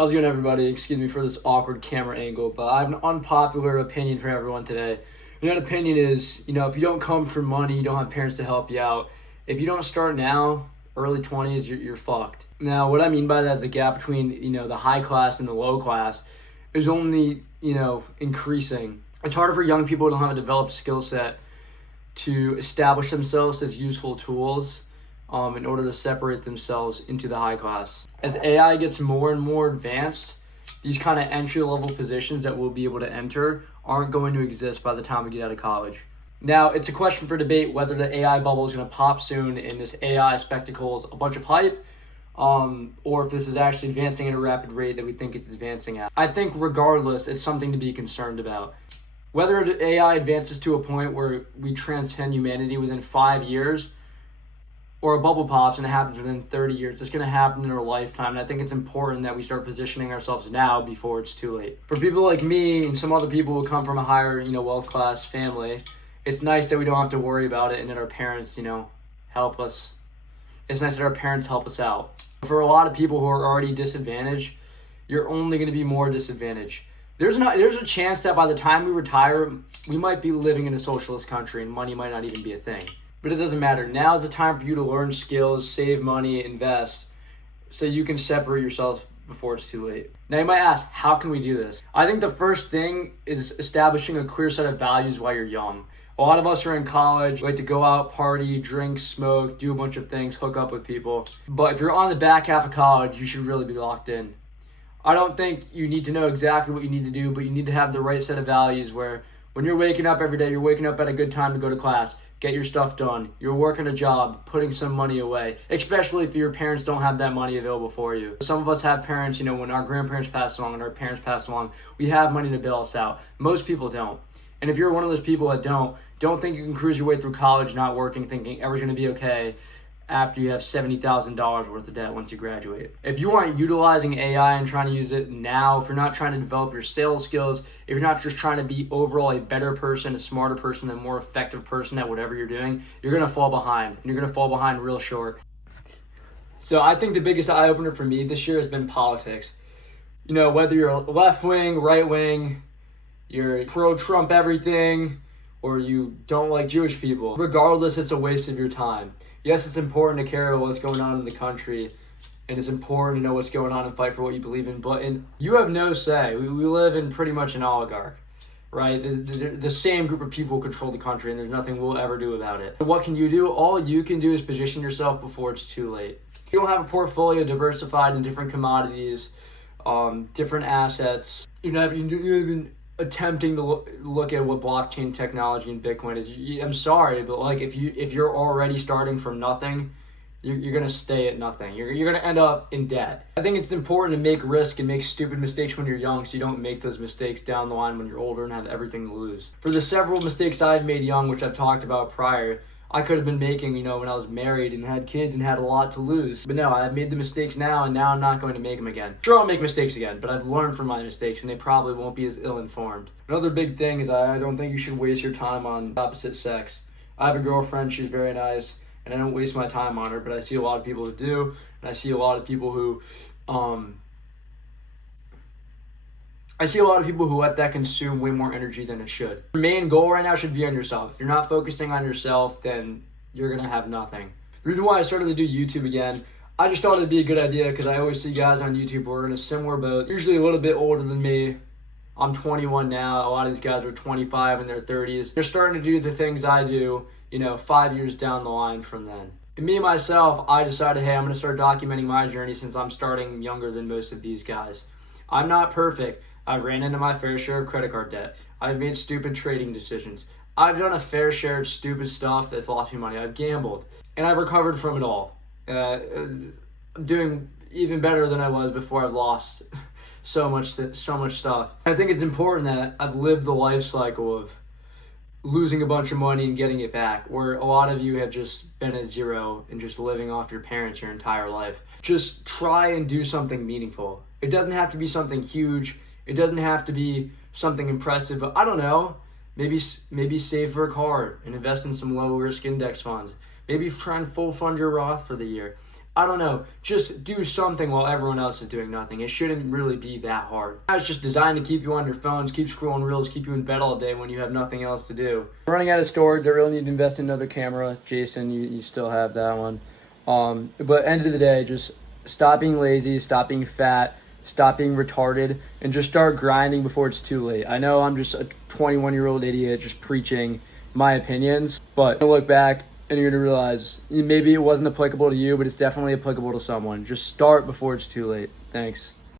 How's it going, everybody? Excuse me for this awkward camera angle, but I have an unpopular opinion for everyone today. And that opinion is, if you don't come from money, you don't have parents to help you out. If you don't start now, early 20s, you're fucked. Now, what I mean by that is the gap between, the high class and the low class is only, increasing. It's harder for young people who don't have a developed skill set to establish themselves as useful tools in order to separate themselves into the high class. As AI gets more and more advanced, these kind of entry-level positions that we'll be able to enter aren't going to exist by the time we get out of college. Now, it's a question for debate whether the AI bubble is going to pop soon and this AI spectacle is a bunch of hype, or if this is actually advancing at a rapid rate that we think it's advancing at. I think regardless, it's something to be concerned about. Whether AI advances to a point where we transcend humanity within 5 years, or a bubble pops and it happens within 30 years. It's going to happen in our lifetime, and I think it's important that we start positioning ourselves now before it's too late. For people like me and some other people who come from a higher, wealth class family, it's nice that we don't have to worry about it and that our parents, help us. It's nice that our parents help us out. For a lot of people who are already disadvantaged, you're only going to be more disadvantaged. There's a chance that by the time we retire, we might be living in a socialist country and money might not even be a thing. But it doesn't matter. Now is the time for you to learn skills, save money, invest, so you can separate yourself before it's too late. Now you might ask, how can we do this? I think the first thing is establishing a clear set of values while you're young. A lot of us are in college, we like to go out, party, drink, smoke, do a bunch of things, hook up with people. But if you're on the back half of college, you should really be locked in. I don't think you need to know exactly what you need to do, but you need to have the right set of values where when you're waking up every day, you're waking up at a good time to go to class. Get your stuff done. You're working a job, putting some money away, especially if your parents don't have that money available for you. Some of us have parents, when our grandparents passed along and our parents passed along, we have money to bail us out. Most people don't. And if you're one of those people that don't think you can cruise your way through college not working, thinking everything's going to be okay after you have $70,000 worth of debt once you graduate. If you aren't utilizing AI and trying to use it now, if you're not trying to develop your sales skills, if you're not just trying to be overall a better person, a smarter person, a more effective person at whatever you're doing, you're going to fall behind. And you're going to fall behind real short. So I think the biggest eye-opener for me this year has been politics. Whether you're left wing, right wing, you're pro-Trump everything, or you don't like Jewish people. Regardless, it's a waste of your time. Yes, it's important to care about what's going on in the country, and it's important to know what's going on and fight for what you believe in, but you have no say. We live in pretty much an oligarch, right? The same group of people control the country, and there's nothing we'll ever do about it. So what can you do? All you can do is position yourself before it's too late. If you don't have a portfolio diversified in different commodities, different assets, you're even attempting to look at what blockchain technology and Bitcoin is. I'm sorry, but if you're already starting from nothing, you're gonna stay at nothing. You're gonna end up in debt. I think it's important to make risk and make stupid mistakes when you're young, so you don't make those mistakes down the line when you're older and have everything to lose. For the several mistakes I've made young, which I've talked about prior, I could have been making, when I was married and had kids and had a lot to lose. But no, I've made the mistakes now, and now I'm not going to make them again. Sure, I'll make mistakes again, but I've learned from my mistakes, and they probably won't be as ill-informed. Another big thing is I don't think you should waste your time on opposite sex. I have a girlfriend, she's very nice, and I don't waste my time on her, but I see a lot of people who do, and I see a lot of people who let that consume way more energy than it should. Your main goal right now should be on yourself. If you're not focusing on yourself, then you're going to have nothing. The reason why I started to do YouTube again, I just thought it'd be a good idea because I always see guys on YouTube who are in a similar boat, usually a little bit older than me. I'm 21 now. A lot of these guys are 25 in their 30s. They're starting to do the things I do, 5 years down the line from then. And me, myself, I decided, hey, I'm going to start documenting my journey since I'm starting younger than most of these guys. I'm not perfect. I've ran into my fair share of credit card debt. I've made stupid trading decisions. I've done a fair share of stupid stuff that's lost me money. I've gambled. And I've recovered from it all. I'm doing even better than I was before I've lost so much stuff. I think it's important that I've lived the life cycle of losing a bunch of money and getting it back, where a lot of you have just been at zero and just living off your parents your entire life. Just try and do something meaningful. It doesn't have to be something huge. It doesn't have to be something impressive, but I don't know, maybe save for a car and invest in some low risk index funds. Maybe try and full fund your Roth for the year. I don't know, just do something while everyone else is doing nothing. It shouldn't really be that hard. It's just designed to keep you on your phones, keep scrolling reels, keep you in bed all day when you have nothing else to do. I'm running out of storage. I really need to invest in another camera. Jason, you still have that one. But end of the day, just stop being lazy, stop being fat, stop being retarded, and just start grinding before it's too late. I know I'm just a 21-year-old idiot just preaching my opinions, but look back and you're going to realize maybe it wasn't applicable to you, but it's definitely applicable to someone. Just start before it's too late. Thanks.